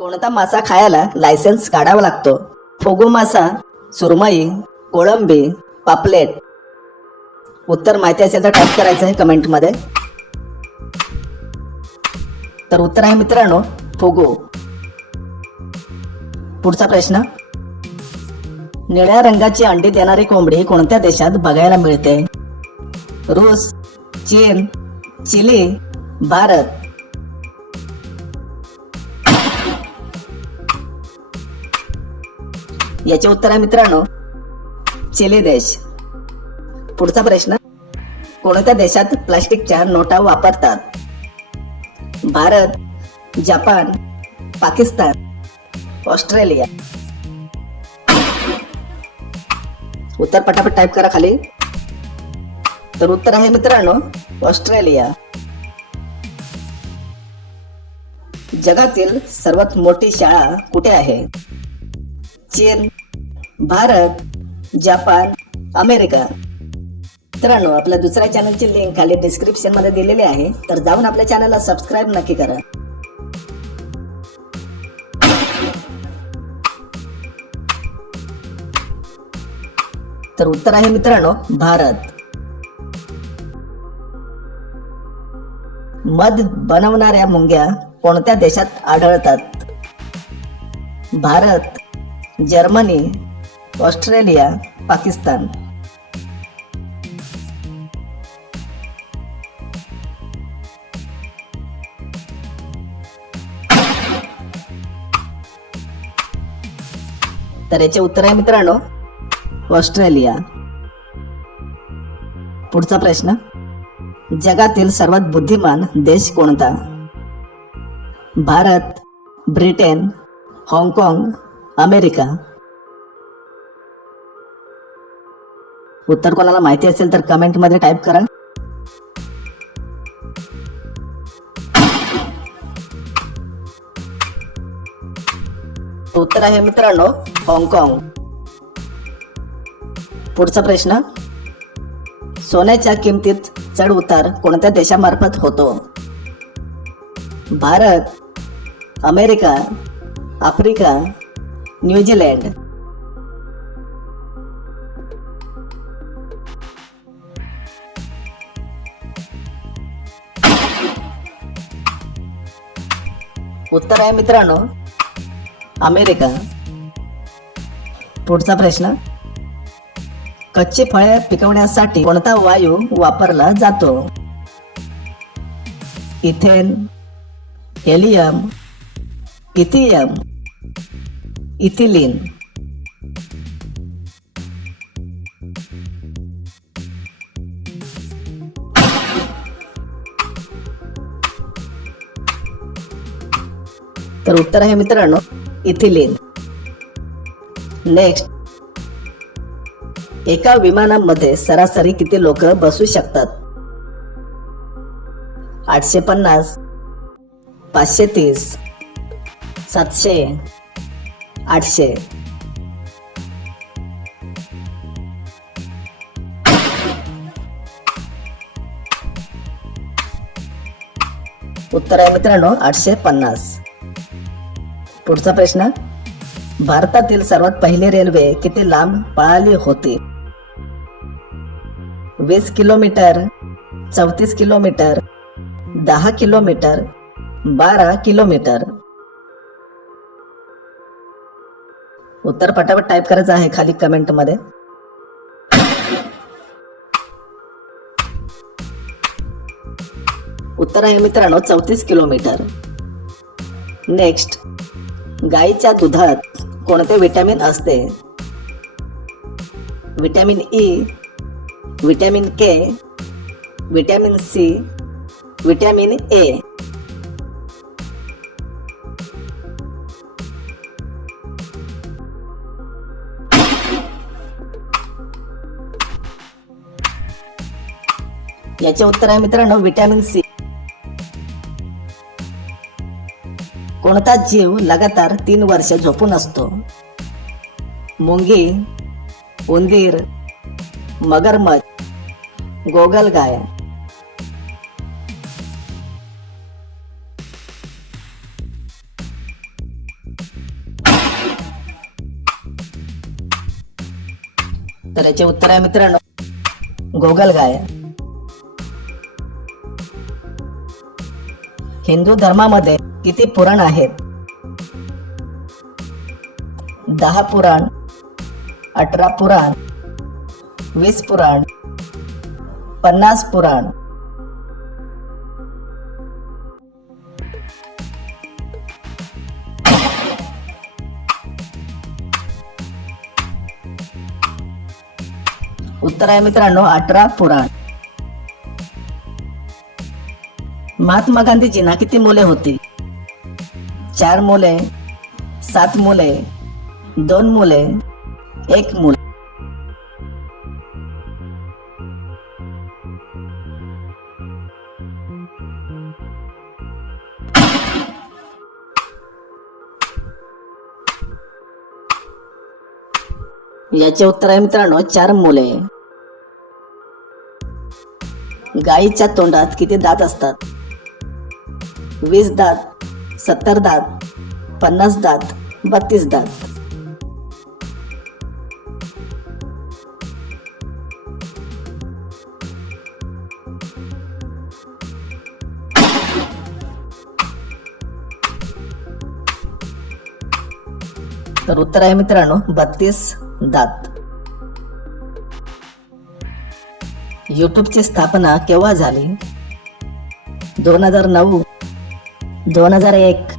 कोणता मासा खायला लायसन्स काढावा लागतो? फोगू मासा, सुरमई, कोळंबी, पापलेट. उत्तर माहिती असेल तर टाईप करायचं आहे कमेंटमध्ये. तर उत्तर आहे मित्रांनो फोगू. पुढचा प्रश्न, निळ्या रंगाची अंडी देणारी कोंबडी कोणत्या देशात बघायला मिळते? रूस, चीन, चिली, भारत. याचे उत्तर आहे मित्रांनो चिली देश. पुढचा प्रश्न, कोणत्या देशात प्लास्टिकच्या नोटा वापरतात? Bharat, Japan, Pakistan, Australia. उत्तर पटापट टाईप करा खाली. तर उत्तर आहे मित्रांनो ऑस्ट्रेलिया. जगातील सर्वात मोठी शाळा कुठे आहे? चीन, भारत, जपान, अमेरिका. मित्रांनो आपल्या दुसऱ्या चॅनलची लिंक खाली डिस्क्रिप्शन मध्ये दिलेली आहे, तर जाऊन आपल्या चॅनलला सबस्क्राईब नक्की करा. तर उत्तर आहे मित्रांनो भारत. मध बनवणाऱ्या मुंग्या कोणत्या देशात आढळतात? Bharat, Germany, Australia, Pakistan. तर याचे उत्तर आहे मित्रांनो ऑस्ट्रेलिया. पुढचा प्रश्न, जगातील सर्वात बुद्धिमान देश कोणता? भारत, ब्रिटन, हाँगकाँग, अमेरिका. उत्तर कोणाला माहिती असेल तर कमेंट मध्ये टाईप करा. उत्तर आहे मित्रांनो हाँगकाँग. पुढचा प्रश्न, सोन्याच्या किमतीत चढ उतार कोणत्या देशामार्फत होतो? Bharat, America, Africa, New Zealand. उत्तर आहे मित्रांनो अमेरिका. पुढचा प्रश्न, कच्ची फळे पिकवण्यासाठी कोणता वायू वापरला जातो? इथेन, हेलियम, इथियम, इथिलीन. तर उत्तर आहे मित्रांनो इथिलीन. नेक्स्ट, एका विमानामध्ये सरासरी किती लोक बसू शकतात? 850, 530, 700, 800. उत्तर आहे मित्रांनो 850. पुढचा प्रश्न, भारतातील सर्वात पहिली रेल्वे किती लांब पळाली होती? 20 किलोमीटर, 34 किलोमीटर, 10 किलोमीटर, 12 किलोमीटर. उत्तर पटापट टाईप करायचं आहे खाली कमेंट मध्ये. उत्तर आहे मित्रांनो 34 किलोमीटर. नेक्स्ट, गाईच्या दुधात कोणते विटॅमिन असते? Vitamin E, vitamin K, vitamin C, vitamin A. याचे उत्तर आहे मित्रांनो विटॅमिन सी. कोणता जीव लगातार 3 वर्ष झोपून असतो? मुंगी, उंदीर, मगरमच्छ, गोगलगाय. तर याचे उत्तर आहे मित्रांनो गोगलगाय. हिंदू धर्मामध्ये किती पुराण आहेत? 10 पुराण, 18 पुराण, 20 पुराण, 50 पुराण. उत्तर आहे मित्रांनो 18 पुराण. महात्मा गांधीजींना किती मुले होती? 4 मुले, 7 मुले, 2 मुले, 1 मुल. याचे उत्तर आहे मित्रांनो 4 मुले. गायीच्या तोंडात किती दात असतात? 20 दात, 70 दात, 50 दात, 32 दात. तर उत्तर आहे मित्रांनो 32 दात. यूट्यूबची स्थापना केव्हा झाली? 2009, 2001,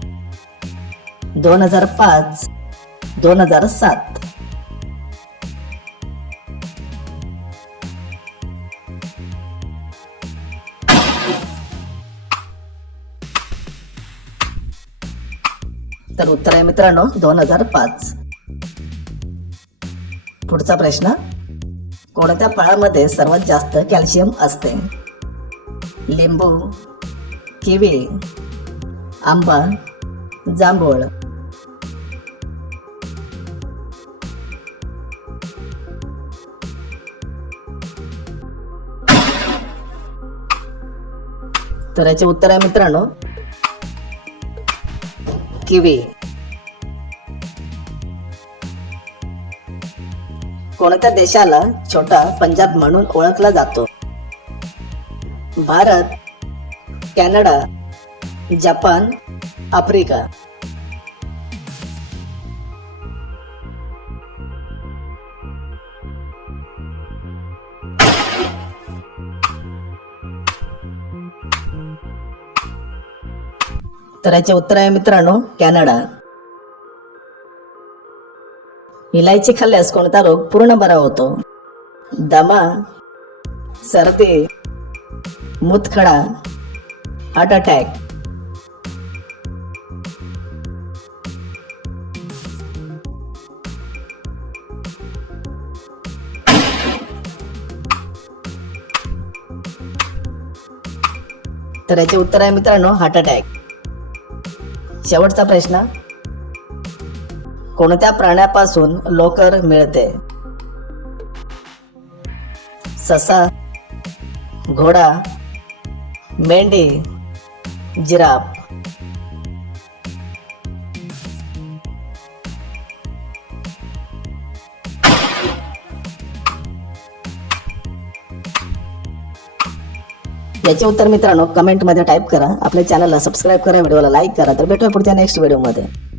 2005, 2007. तर उत्तर आहे मित्रांनो 2005. पुढचा प्रश्न, कोणत्या फळामध्ये सर्वात जास्त कॅल्शियम असते? लिंबू, किवी, आंबा, जांभूळ. तर याचे उत्तर आहे मित्रांनो किवी. कोणत्या देशाला छोटा पंजाब म्हणून ओळखला जातो? Bharat, Canada, Japan, Africa. तर याचे उत्तर आहे मित्रांनो कॅनडा. इलायची खाल्ल्यास कोणता रोग पूर्ण बरा होतो? दमा, सर्दी, मूतखडा, हार्ट अटॅक. तर याचे उत्तर आहे मित्रांनो हार्ट अटॅक. शेवटचा प्रश्न, कोणत्या प्राण्यापासून लोकर मिळते? ससा, घोडा, मेंढी, जिराफ. याचे उत्तर मित्रांनो कमेंट मध्ये टाईप करा. आपल्या चॅनलला सबस्क्राईब करा, व्हिडिओला लाईक करा. तर भेटूया पुढच्या नेक्स्ट व्हिडिओ मध्ये.